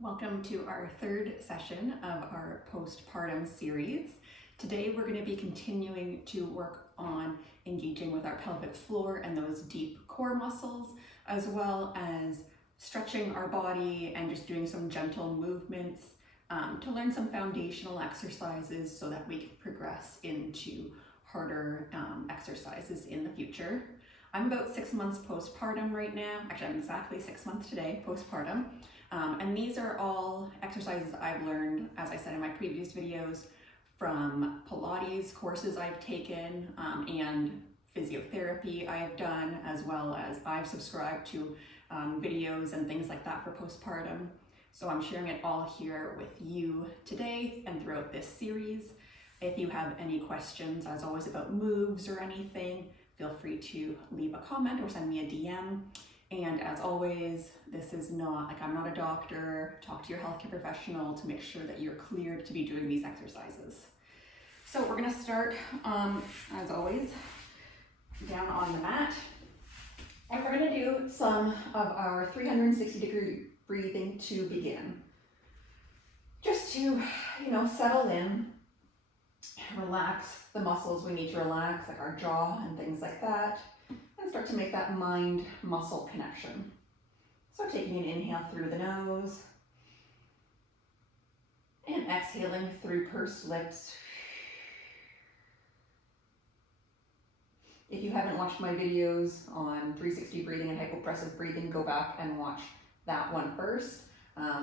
Welcome to our third session of our postpartum series. Today we're going to be continuing to work on engaging with our pelvic floor and those deep core muscles, as well as stretching our body and just doing some gentle movements to learn some foundational exercises so that we can progress into harder exercises in the future. I'm about 6 months postpartum right now. Actually, I'm exactly 6 months today postpartum. And these are all exercises I've learned, as I said in my previous videos, from Pilates courses I've taken and physiotherapy I've done, as well as I've subscribed to videos and things like that for postpartum. So I'm sharing it all here with you today and throughout this series. If you have any questions, as always, about moves or anything, feel free to leave a comment or send me a DM. And as always, this is not, I'm not a doctor. Talk to your healthcare professional to make sure that you're cleared to be doing these exercises. So we're gonna start, as always, down on the mat. And we're gonna do some of our 360-degree breathing to begin. Just to, settle in, relax the muscles we need to relax, like our jaw and things like that. And start to make that mind-muscle connection. So taking an inhale through the nose and exhaling through pursed lips. If you haven't watched my videos on 360 breathing and hypopressive breathing, go back and watch that one first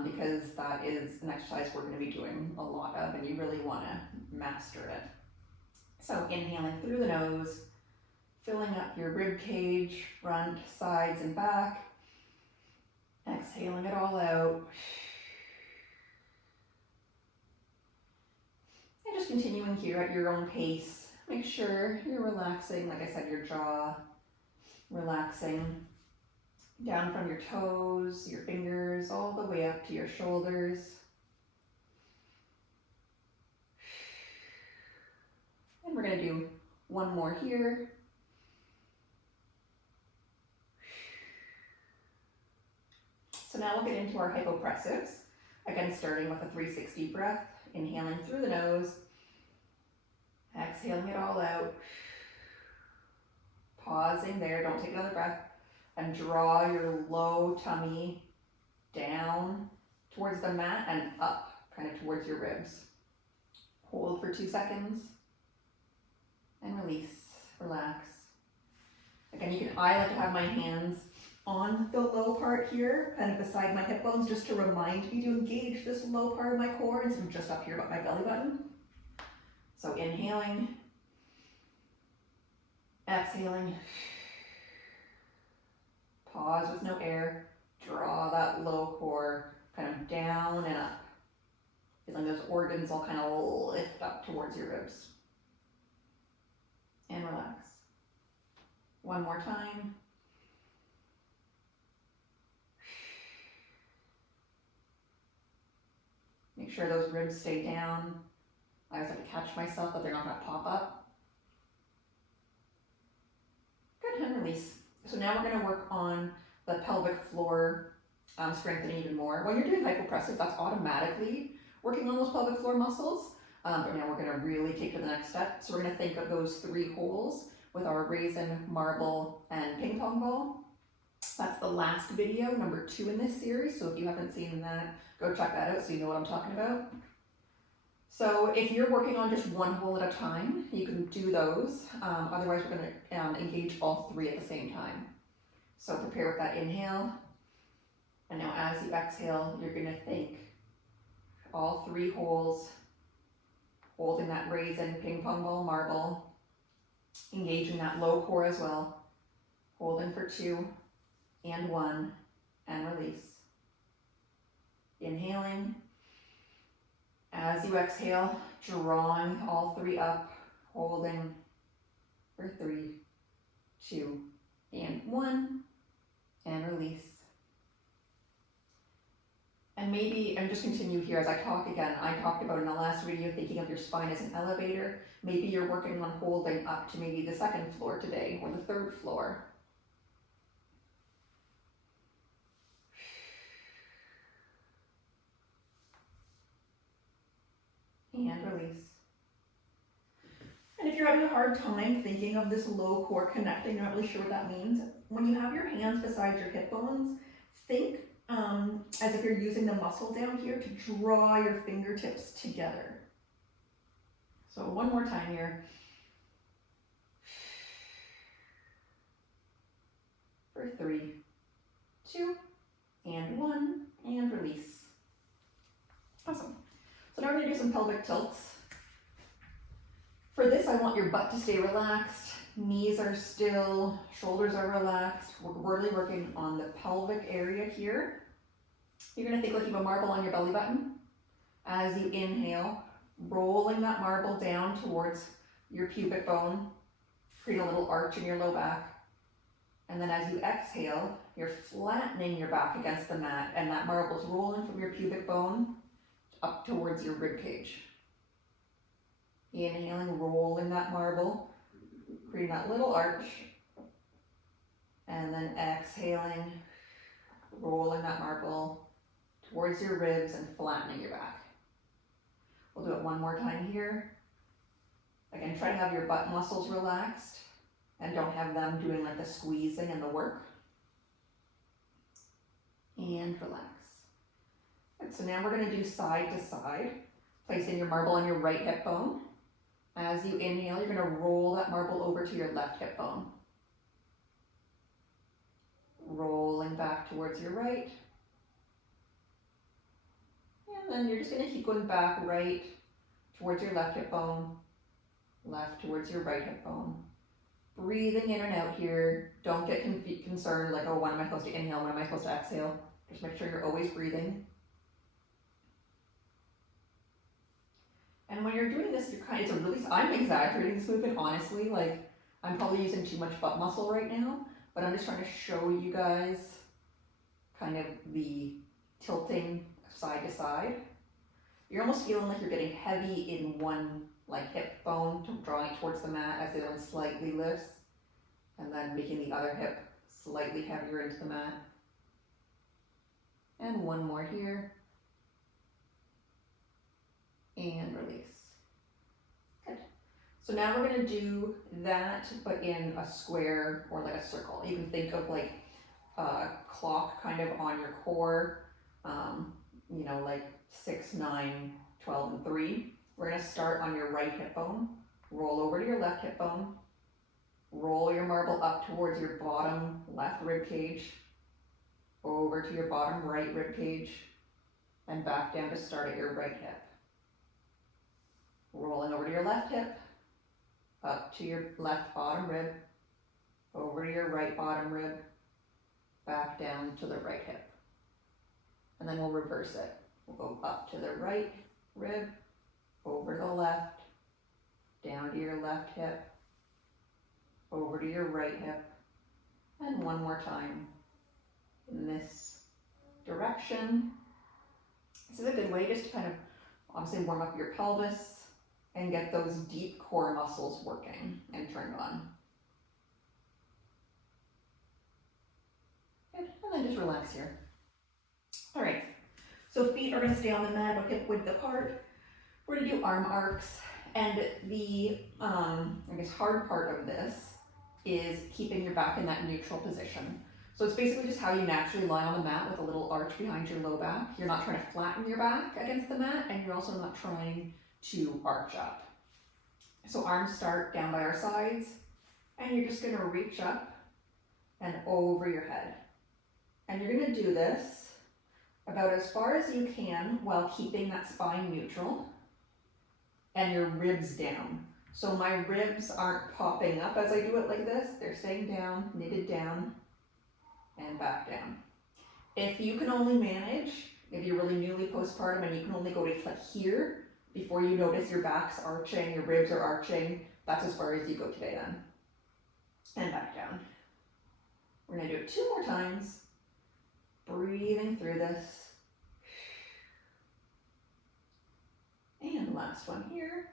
because that is an exercise we're going to be doing a lot of and you really want to master it. So inhaling through the nose, filling up your rib cage, front, sides, and back. Exhaling it all out. And just continuing here at your own pace. Make sure you're relaxing, like I said, your jaw, relaxing down from your toes, your fingers, all the way up to your shoulders. And we're going to do one more here. So now we'll get into our hypopressives. Again, starting with a 360 breath, inhaling through the nose, exhaling it all out, pausing there, don't take another breath, and draw your low tummy down towards the mat and up, kind of towards your ribs. Hold for 2 seconds, and release, relax. Again, I like to have my hands on the low part here, kind of beside my hip bones, just to remind me to engage this low part of my core instead of just up here by my belly button. So inhaling, exhaling, pause with no air, draw that low core kind of down and up, feeling those organs all kind of lift up towards your ribs. And relax. One more time. Make sure those ribs stay down. I always have to catch myself that they're not going to pop up. Good, and release. So now we're going to work on the pelvic floor, strengthening even more. When you're doing hypopressive, that's automatically working on those pelvic floor muscles. But now we're going to really take to the next step. So we're going to think of those 3 holes with our raisin, marble, and ping pong ball. That's the last video, number 2 in this series. So if you haven't seen that, go check that out so you know what I'm talking about. So if you're working on just 1 hole at a time, you can do those. Otherwise, we're going to engage all 3 at the same time. So prepare with that inhale. And now as you exhale, you're going to think all 3 holes, holding that raisin, ping pong ball, marble, engaging that low core as well, holding for 2 and 1, and release. Inhaling. As you exhale, drawing all 3 up, holding for 3, 2, and 1, and release. And just continue here as I talk again. I talked about in the last video, thinking of your spine as an elevator. Maybe you're working on holding up to maybe the 2nd floor today, or the 3rd floor. release. And if you're having a hard time thinking of this low core connecting, you're not really sure what that means, when you have your hands beside your hip bones, think as if you're using the muscle down here to draw your fingertips together. So one more time here. For 3, 2, and 1, and release. Awesome. So now we're going to do some pelvic tilts. For this, I want your butt to stay relaxed, knees are still, shoulders are relaxed. We're really working on the pelvic area here. You're going to think like you have a marble on your belly button. As you inhale, rolling that marble down towards your pubic bone, create a little arch in your low back. And then as you exhale, you're flattening your back against the mat, and that marble's rolling from your pubic bone up towards your rib cage. Inhaling, rolling that marble, creating that little arch. And then exhaling, rolling that marble towards your ribs and flattening your back. We'll do it one more time here. Again, try to have your butt muscles relaxed and don't have them doing like the squeezing and the work. And relax. Good, so now we're going to do side to side, placing your marble on your right hip bone. As you inhale, you're going to roll that marble over to your left hip bone. Rolling back towards your right. And then you're just going to keep going back, right towards your left hip bone, left towards your right hip bone. Breathing in and out here. Don't get concerned like, oh, when am I supposed to inhale? When am I supposed to exhale? Just make sure you're always breathing. And when you're doing this, I'm exaggerating this movement, honestly. Like, I'm probably using too much butt muscle right now, but I'm just trying to show you guys kind of the tilting side to side. You're almost feeling like you're getting heavy in one like hip bone, drawing it towards the mat as the other one slightly lifts, and then making the other hip slightly heavier into the mat. And one more here. And release. Good. So now we're going to do that, but in a square or like a circle. You can think of like a clock kind of on your core, you know, like 6, 9, 12, and 3. We're going to start on your right hip bone, roll over to your left hip bone, roll your marble up towards your bottom left rib cage, over to your bottom right rib cage, and back down to start at your right hip. Rolling over to your left hip, up to your left bottom rib, over to your right bottom rib, back down to the right hip. And then we'll reverse it. We'll go up to the right rib, over to the left, down to your left hip, over to your right hip, and one more time in this direction. This is a good way just to kind of obviously warm up your pelvis and get those deep core muscles working and turned on. Good. And then just relax here. All right, so feet are going to stay on the mat about hip width apart. We're going to do arm arcs, and the I guess hard part of this is keeping your back in that neutral position. So it's basically just how you naturally lie on the mat with a little arch behind your low back. You're not trying to flatten your back against the mat, and you're also not trying to arch up. So arms start down by our sides, and you're just going to reach up and over your head. And you're going to do this about as far as you can while keeping that spine neutral and your ribs down. So my ribs aren't popping up as I do it like this. They're staying down, knitted down, and back down. If you can only manage, if you're really newly postpartum and you can only go to like here before you notice your back's arching, your ribs are arching, that's as far as you go today then. And back down. We're going to do it 2 more times. Breathing through this. And last one here.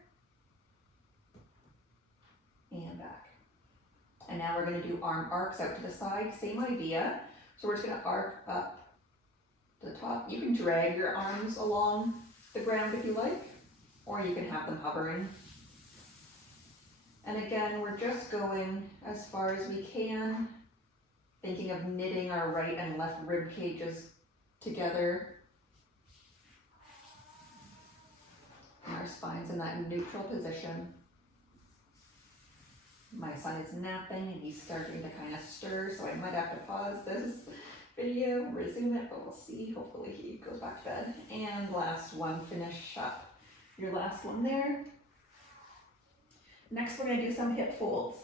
And back. And now we're going to do arm arcs out to the side. Same idea. So we're just going to arc up to the top. You can drag your arms along the ground if you like, or you can have them hovering. And again, we're just going as far as we can, thinking of knitting our right and left rib cages together. And our spine's in that neutral position. My son is napping and he's starting to kind of stir, so I might have to pause this video, resume it, but we'll see. Hopefully he goes back to bed. And last one, finish up your last one there. Next, we're going to do some hip folds.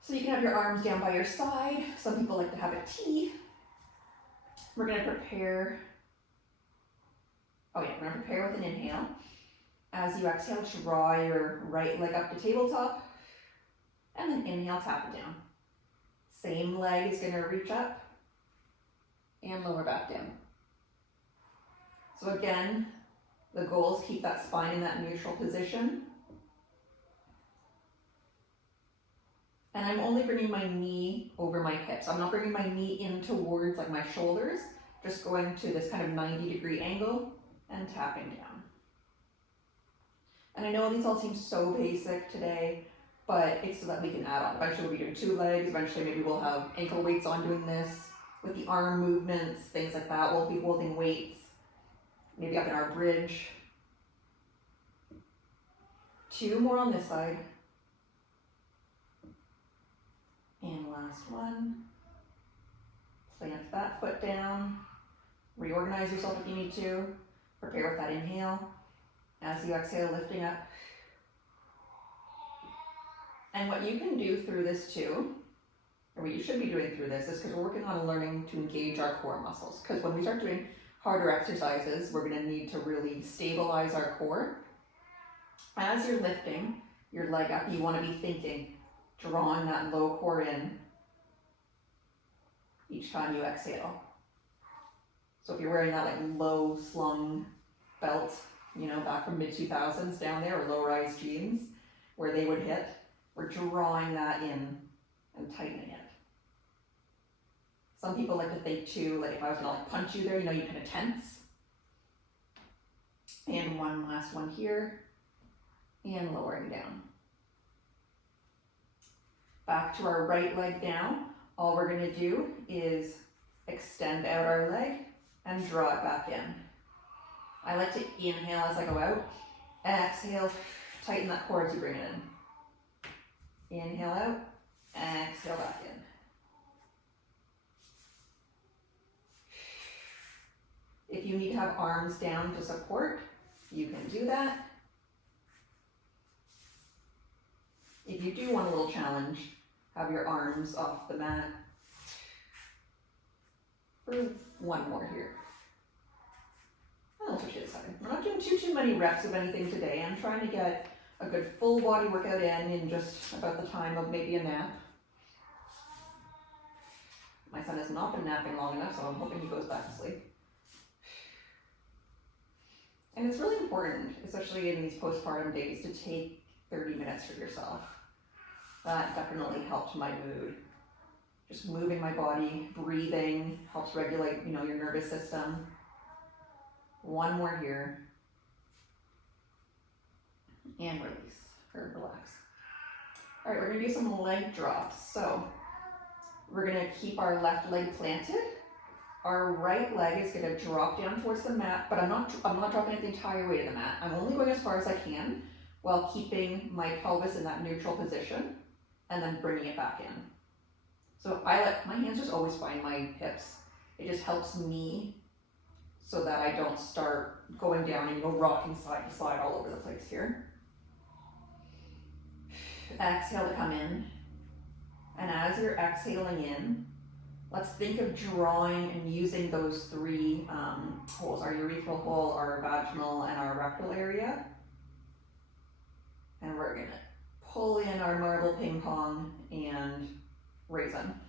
So you can have your arms down by your side. Some people like to have a T. We're going to prepare, we're going to prepare with an inhale. As you exhale, draw your right leg up to tabletop, and then inhale, tap it down. Same leg is going to reach up and lower back down. So again, the goal is keep that spine in that neutral position. And I'm only bringing my knee over my hips. I'm not bringing my knee in towards like my shoulders, just going to this kind of 90-degree angle and tapping down. And I know these all seem so basic today, but it's so that we can add on. Eventually we'll be doing 2 legs. Eventually maybe we'll have ankle weights on doing this with the arm movements, things like that. We'll be holding weights, maybe up in our bridge. 2 more on this side. And last one. Plant that foot down. Reorganize yourself if you need to. Prepare with that inhale. As you exhale, lifting up. And what you can do through this too, or what you should be doing through this, is because we're working on learning to engage our core muscles. Because when we start doing harder exercises, we're going to need to really stabilize our core. As you're lifting your leg up, you want to be thinking, drawing that low core in each time you exhale. So if you're wearing that like low slung belt, you know, back from mid-2000s down there, or low-rise jeans where they would hit, we're drawing that in and tightening it. Some people like to think too, like if I was gonna like punch you there, you know, you kind of tense. And one last one here, and lowering down. Back to our right leg down. All we're gonna do is extend out our leg and draw it back in. I like to inhale as I go out. Exhale, tighten that core as you bring it in. Inhale out, exhale back in. If you need to have arms down to support, you can do that. If you do want a little challenge, have your arms off the mat. For one more here. I'll switch it aside. We're not doing too many reps of anything today. I'm trying to get a good full body workout in just about the time of maybe a nap. My son has not been napping long enough, so I'm hoping he goes back to sleep. And it's really important, especially in these postpartum days, to take 30 minutes for yourself. That definitely helped my mood. Just moving my body, breathing, helps regulate, you know, your nervous system. One more here. And release, or relax. All right, we're gonna do some leg drops. So we're gonna keep our left leg planted. Our right leg is gonna drop down towards the mat, but I'm not dropping it the entire way to the mat. I'm only going as far as I can while keeping my pelvis in that neutral position and then bringing it back in. So my hands just always find my hips. It just helps me so that I don't start going down and rocking side to side all over the place here. Exhale to come in. And as you're exhaling in, let's think of drawing and using those 3 holes, our urethral hole, our vaginal, and our rectal area. And we're gonna pull in our marble ping pong and raise them.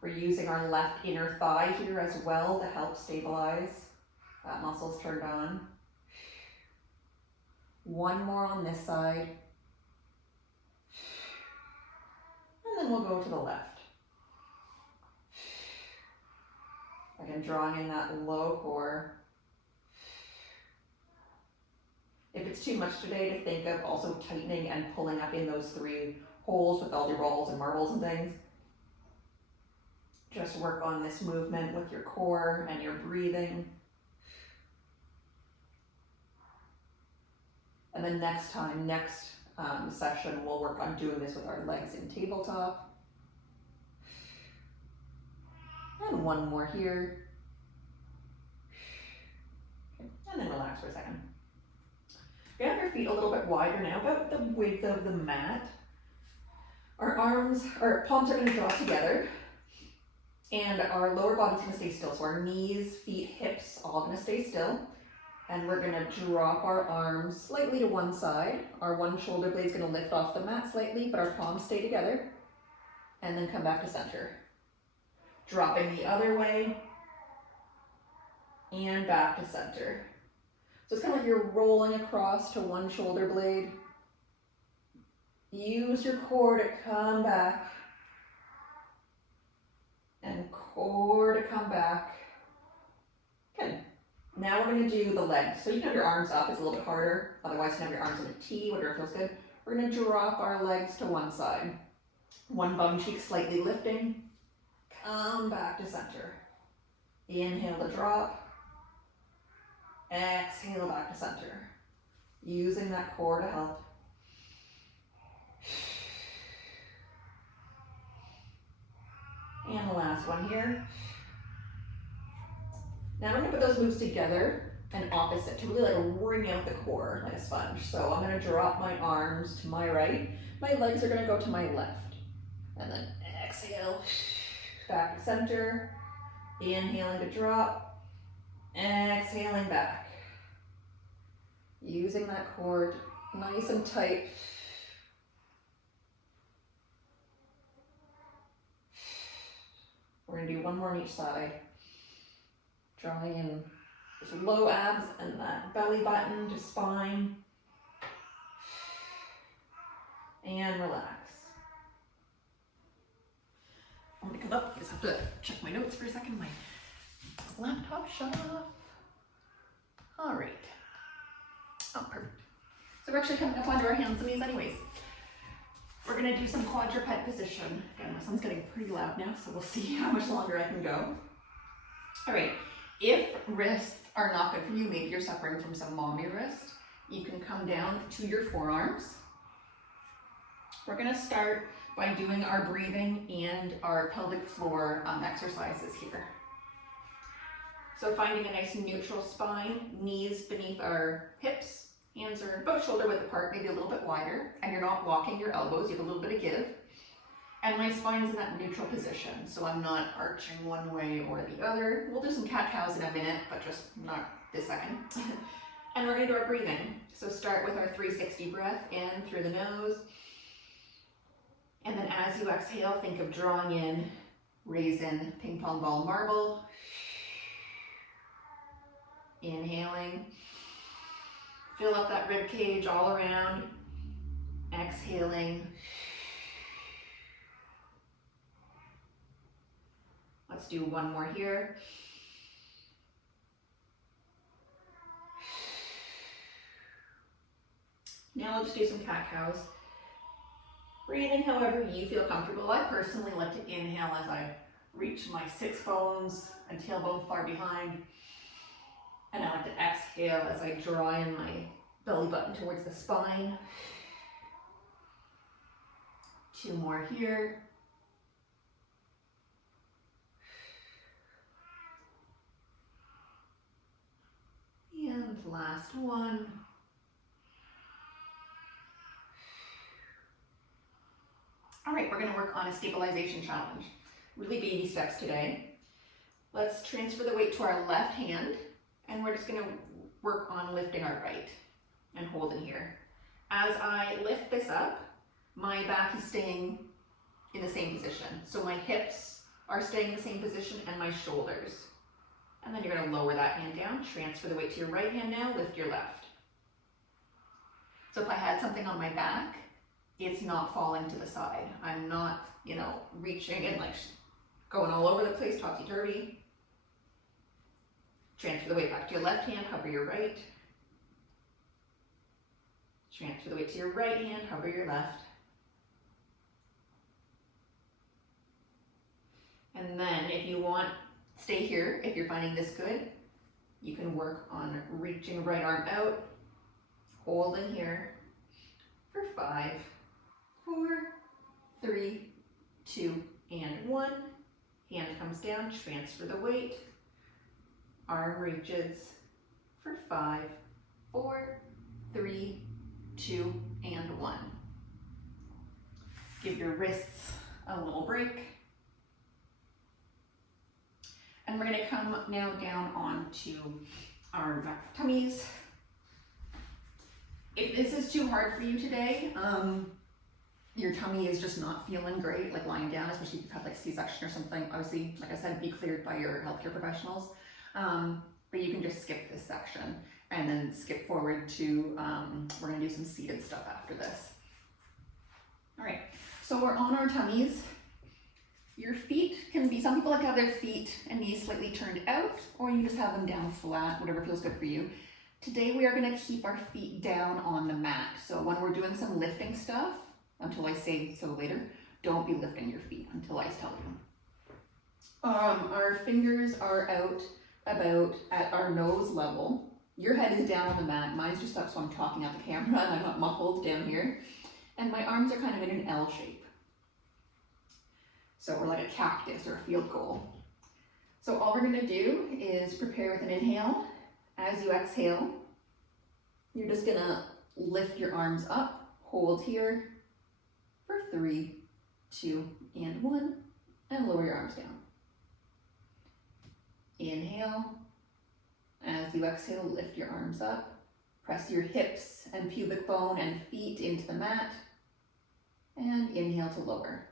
We're using our left inner thigh here as well to help stabilize. That muscle's turned on. One more on this side. And then we'll go to the left. Again, drawing in that low core. If it's too much today, to think of also tightening and pulling up in those 3 holes with all your balls and marbles and things. Just work on this movement with your core and your breathing. And then next session, we'll work on doing this with our legs in tabletop. And one more here. Okay. And then relax for a second. Get your feet a little bit wider now, about the width of the mat. Our palms are going to draw together. And our lower body's going to stay still. So our knees, feet, hips, all going to stay still. And we're going to drop our arms slightly to one side. Our one shoulder blade's going to lift off the mat slightly, but our palms stay together. And then come back to center. Dropping the other way. And back to center. So it's kind of like you're rolling across to one shoulder blade. Use your core to come back. And core to come back. Good. Now we're going to do the legs. So you can have your arms up, it's a little bit harder. Otherwise you can have your arms in a T, whatever feels good. We're going to drop our legs to one side. One bum cheek slightly lifting. Come back to center. Inhale to drop. Exhale back to center. Using that core to help. And the last one here. Now I'm going to put those moves together and opposite to really like wring out the core like a sponge. So I'm going to drop my arms to my right. My legs are going to go to my left. And then exhale, back to center. Inhaling to drop. Exhaling back. Using that core nice and tight. We're going to do one more on each side. Drawing in those low abs and that belly button to spine. And relax. I'm going to come up. I just have to check my notes for a second. My laptop shut off. All right. Oh, perfect. So we're actually coming up onto our hands and knees anyways. We're going to do some quadruped position. Again, my son's getting pretty loud now, so we'll see how much longer I can go. All right, if wrists are not good for you, maybe you're suffering from some mommy wrist, you can come down to your forearms. We're going to start by doing our breathing and our pelvic floor exercises here. So finding a nice neutral spine, knees beneath our hips, hands are about shoulder width apart, maybe a little bit wider, and you're not walking your elbows, you have a little bit of give. And my spine is in that neutral position, so I'm not arching one way or the other. We'll do some cat-cows in a minute, but just not this second. And we're going to do our breathing. So start with our 360 breath in through the nose. And then as you exhale, think of drawing in, raise in, ping pong ball marble. Inhaling. Fill up that rib cage all around. Exhaling. Let's do one more here. Now let's do some cat-cows. Breathing however you feel comfortable. I personally like to inhale as I reach my 6 bones and tailbone far behind. And I like to exhale as I draw in my belly button towards the spine. 2 more here. And last one. All right, we're going to work on a stabilization challenge. Really baby steps today. Let's transfer the weight to our left hand, and we're just going to work on lifting our right and holding here. As I lift this up, my back is staying in the same position. So my hips are staying in the same position and my shoulders. And then you're going to lower that hand down, transfer the weight to your right hand now, lift your left. So if I had something on my back, it's not falling to the side. I'm not, reaching and like going all over the place, topsy-turvy. Transfer the weight back to your left hand, hover your right. Transfer the weight to your right hand, hover your left. And then if you want, stay here. If you're finding this good, you can work on reaching right arm out, holding here for 5, 4, 3, 2, and 1. Hand comes down, transfer the weight. Arm reaches for 5, 4, 3, 2, and 1. Give your wrists a little break. And we're gonna come now down onto our back tummies. If this is too hard for you today, your tummy is just not feeling great, like lying down, especially if you've had like C-section or something, obviously, like I said, be cleared by your healthcare professionals. But you can just skip this section and then skip forward to, we're gonna do some seated stuff after this. All right, so we're on our tummies. Your feet can be, some people like to have their feet and knees slightly turned out, or you just have them down flat, whatever feels good for you. Today we are gonna keep our feet down on the mat. So when we're doing some lifting stuff, until I say so later, don't be lifting your feet until I tell you. Our fingers are out about at our nose level. Your head is down on the mat. Mine's just up, so I'm talking at the camera and I'm not muffled down here. And my arms are kind of in an L shape. So we're like a cactus or a field goal. So all we're gonna do is prepare with an inhale. As you exhale, you're just gonna lift your arms up, hold here for 3, 2, and 1, and lower your arms down. Inhale. As you exhale, lift your arms up. Press your hips and pubic bone and feet into the mat. And inhale to lower.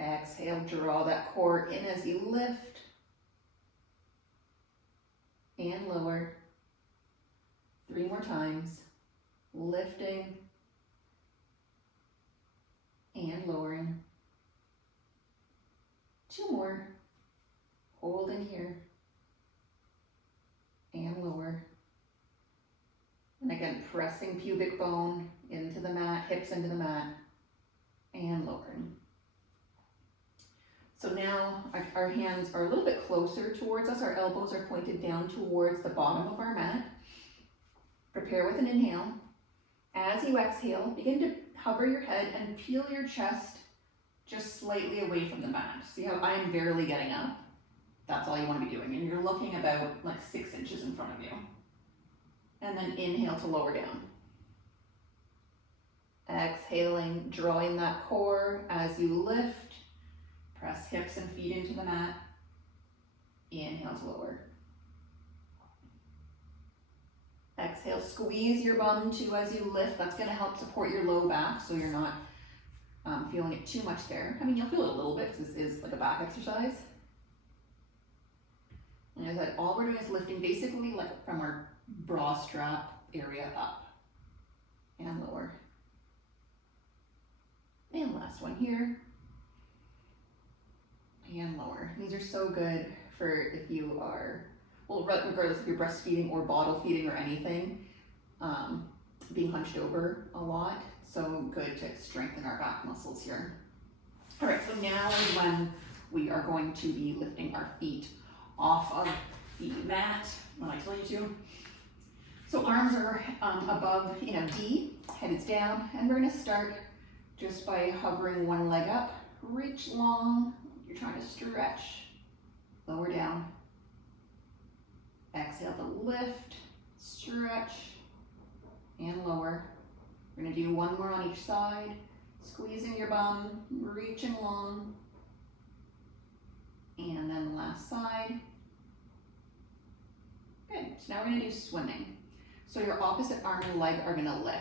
Exhale, draw that core in as you lift. And lower. 3 more times. Lifting. And lowering. 2 more. Holding here. And lower. And again, pressing pubic bone into the mat, hips into the mat, and lowering. So now our hands are a little bit closer towards us. Our elbows are pointed down towards the bottom of our mat. Prepare with an inhale. As you exhale, begin to hover your head and peel your chest just slightly away from the mat. See how I am barely getting up? That's all you want to be doing. And you're looking about like 6 inches in front of you. And then inhale to lower down. Exhaling, drawing that core as you lift. Press hips and feet into the mat. Inhale to lower. Exhale, squeeze your bum too as you lift. That's going to help support your low back so you're not feeling it too much there. I mean, you'll feel it a little bit because this is like a back exercise. And as I said, all we're doing is lifting basically like from our bra strap area up and lower. And last one here. And lower. These are so good for if you are, well, regardless if you're breastfeeding or bottle feeding or anything, being hunched over a lot. So good to strengthen our back muscles here. All right, so now is when we are going to be lifting our feet off of the mat when I tell you to. So arms are above in a D, head is down, and we're gonna start just by hovering one leg up, reach long, you're trying to stretch, lower down. Exhale to lift, stretch, and lower. We're gonna do one more on each side, squeezing your bum, reaching long, and then the last side. Good, so now we're gonna do swimming. So your opposite arm and leg are gonna lift.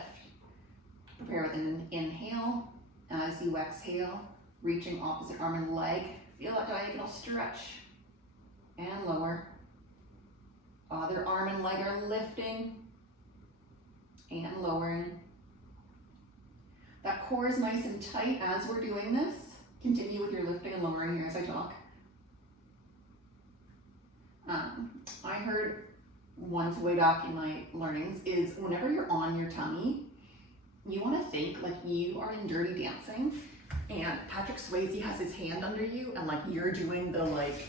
Prepare with an inhale. As you exhale, reaching opposite arm and leg. Feel that diagonal stretch and lower. Other arm and leg are lifting and lowering. That core is nice and tight as we're doing this. Continue with your lifting and lowering here as I talk. I heard once way back in my learnings is whenever you're on your tummy, you want to think like you are in Dirty Dancing and Patrick Swayze has his hand under you and like you're doing the like,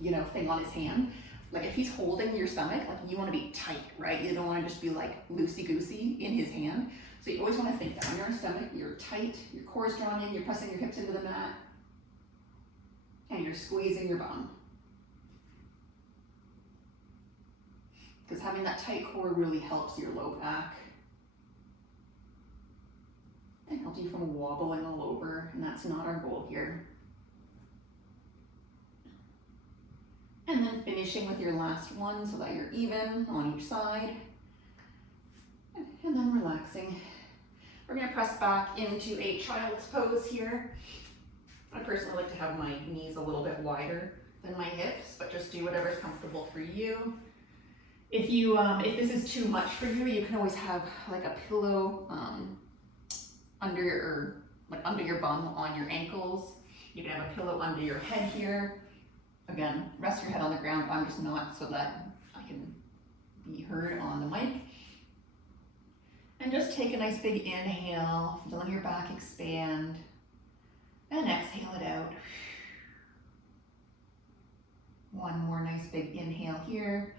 you know, thing on his hand. Like if he's holding your stomach, like you want to be tight, right? You don't want to just be like loosey-goosey in his hand. So you always want to think that when you're on your stomach, you're tight, your core is drawn in, you're pressing your hips into the mat, and you're squeezing your bum. Because having that tight core really helps your low back and helps you from wobbling all over, and that's not our goal here. And then finishing with your last one so that you're even on each side. And then relaxing. We're gonna press back into a child's pose here. I personally like to have my knees a little bit wider than my hips, but just do whatever's comfortable for you. If this is too much for you, you can always have like a pillow under your bum on your ankles. You can have a pillow under your head here. Again, rest your head on the ground. I'm just not, so that I can be heard on the mic. And just take a nice big inhale, feeling your back expand, and exhale it out. One more nice big inhale here,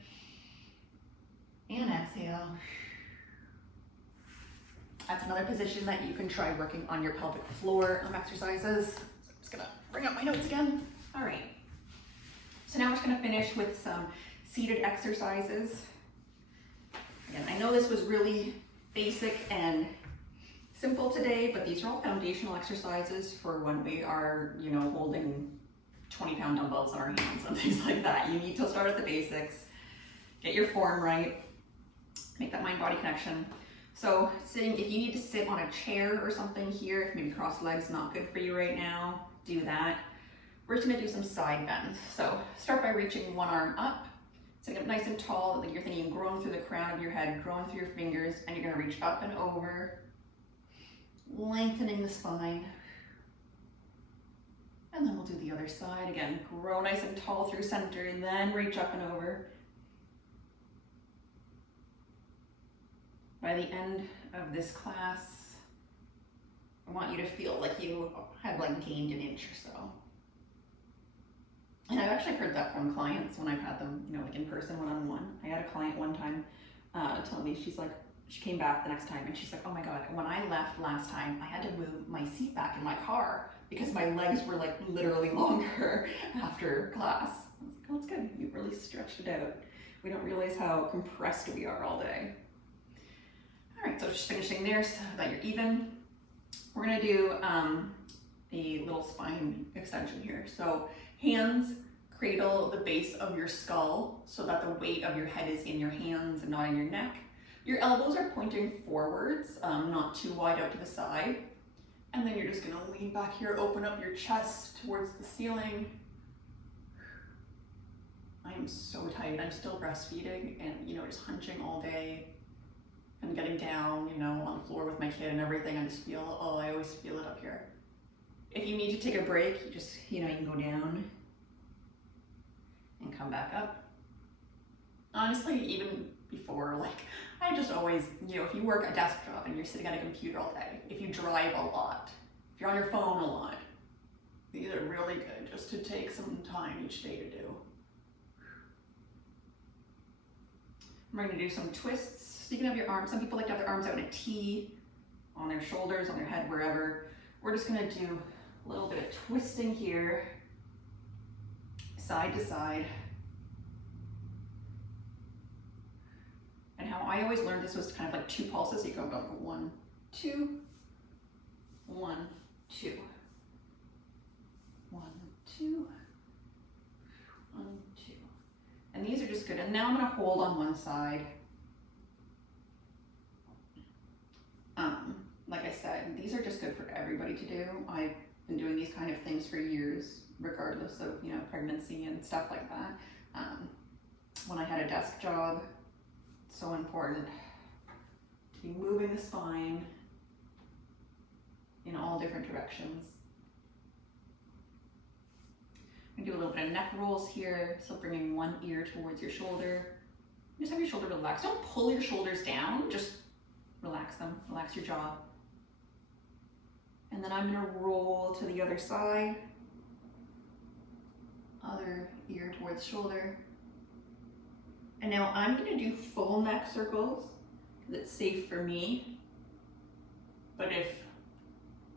and exhale. That's another position that you can try working on your pelvic floor exercises. So I'm just gonna bring up my notes again. All right. So now we're just gonna finish with some seated exercises. Again, I know this was really basic and simple today, but these are all foundational exercises for when we are, you know, holding 20-pound dumbbells in our hands and things like that. You need to start at the basics, get your form right, make that mind-body connection. So sitting, if you need to sit on a chair or something here, if maybe crossed legs not good for you right now, do that. We're just gonna do some side bends. So start by reaching one arm up, sitting up nice and tall, like you're thinking growing through the crown of your head, growing through your fingers, and you're gonna reach up and over, lengthening the spine. And then we'll do the other side. Again, grow nice and tall through center, and then reach up and over. By the end of this class, I want you to feel like you have like gained an inch or so. And I've actually heard that from clients when I've had them, you know, like in person, one-on-one. I had a client one time tell me, she's like, she came back the next time and she's like, oh my God, when I left last time, I had to move my seat back in my car because my legs were like literally longer after class. I was like, oh, that's good. You really stretched it out. We don't realize how compressed we are all day. All right, so just finishing there so that you're even. We're gonna do a little spine extension here. So hands cradle the base of your skull so that the weight of your head is in your hands and not in your neck. Your elbows are pointing forwards, not too wide out to the side. And then you're just gonna lean back here, open up your chest towards the ceiling. I'm so tight, I'm still breastfeeding and, you know, just hunching all day and getting down, you know, on the floor with my kid and everything. I just feel, oh, I always feel it up here. If you need to take a break, you just, you know, you can go down and come back up. Honestly, even before, like, I just always, you know, if you work a desk job and you're sitting at a computer all day, if you drive a lot, if you're on your phone a lot, these are really good just to take some time each day to do. I'm going to do some twists. So you can have your arms, some people like to have their arms out in a T, on their shoulders, on their head, wherever. We're just going to do a little bit of twisting here, side to side. And how I always learned this was kind of like 2 pulses. You go 1, 2, 1, 2, 1, 2, 1, 2. And these are just good. And now I'm going to hold on one side. Like I said, these are just good for everybody to do. I've been doing these kind of things for years, regardless of, you know, pregnancy and stuff like that. When I had a desk job, so important to be moving the spine in all different directions. We do a little bit of neck rolls here. So bringing one ear towards your shoulder. Just have your shoulder relaxed. Don't pull your shoulders down, just relax them, relax your jaw. And then I'm gonna roll to the other side. Other ear towards shoulder. And now I'm gonna do full neck circles because it's safe for me. But I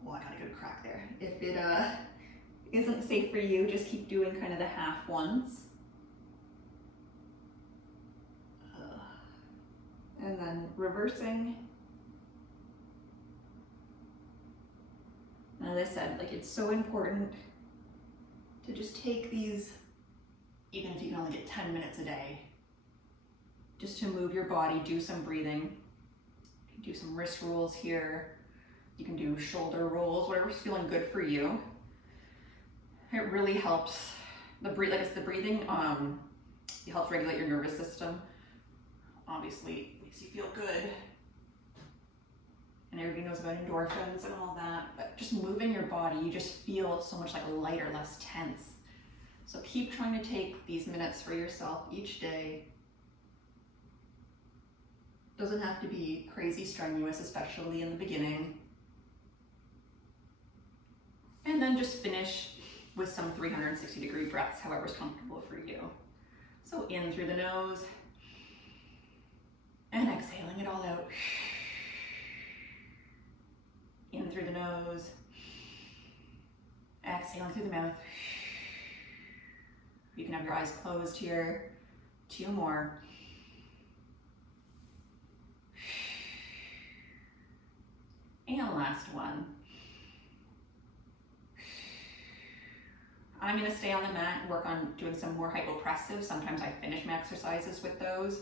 got a good crack there. If it isn't safe for you, just keep doing kind of the half ones. And then reversing. And as I said, like, it's so important to just take these, even if you can only get 10 minutes a day, just to move your body, do some breathing. You can do some wrist rolls here. You can do shoulder rolls, whatever's feeling good for you. It really helps. The breathing, it helps regulate your nervous system. Obviously, it makes you feel good. And everybody knows about endorphins and all that, but just moving your body, you just feel so much like lighter, less tense. So keep trying to take these minutes for yourself each day. Doesn't have to be crazy strenuous, especially in the beginning. And then just finish with some 360-degree breaths, however's comfortable for you. So in through the nose, and exhaling it all out. In through the nose, exhaling through the mouth. You can have your eyes closed here. 2 more. And last one. I'm gonna stay on the mat and work on doing some more hypopressive. Sometimes I finish my exercises with those,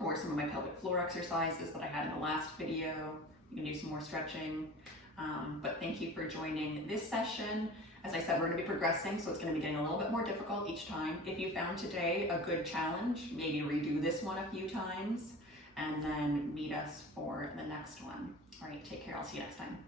or some of my pelvic floor exercises that I had in the last video. You can do some more stretching, but thank you for joining this session. As I said, we're gonna be progressing, so it's gonna be getting a little bit more difficult each time. If you found today a good challenge, maybe redo this one a few times, and then meet us for the next one. All right, take care, I'll see you next time.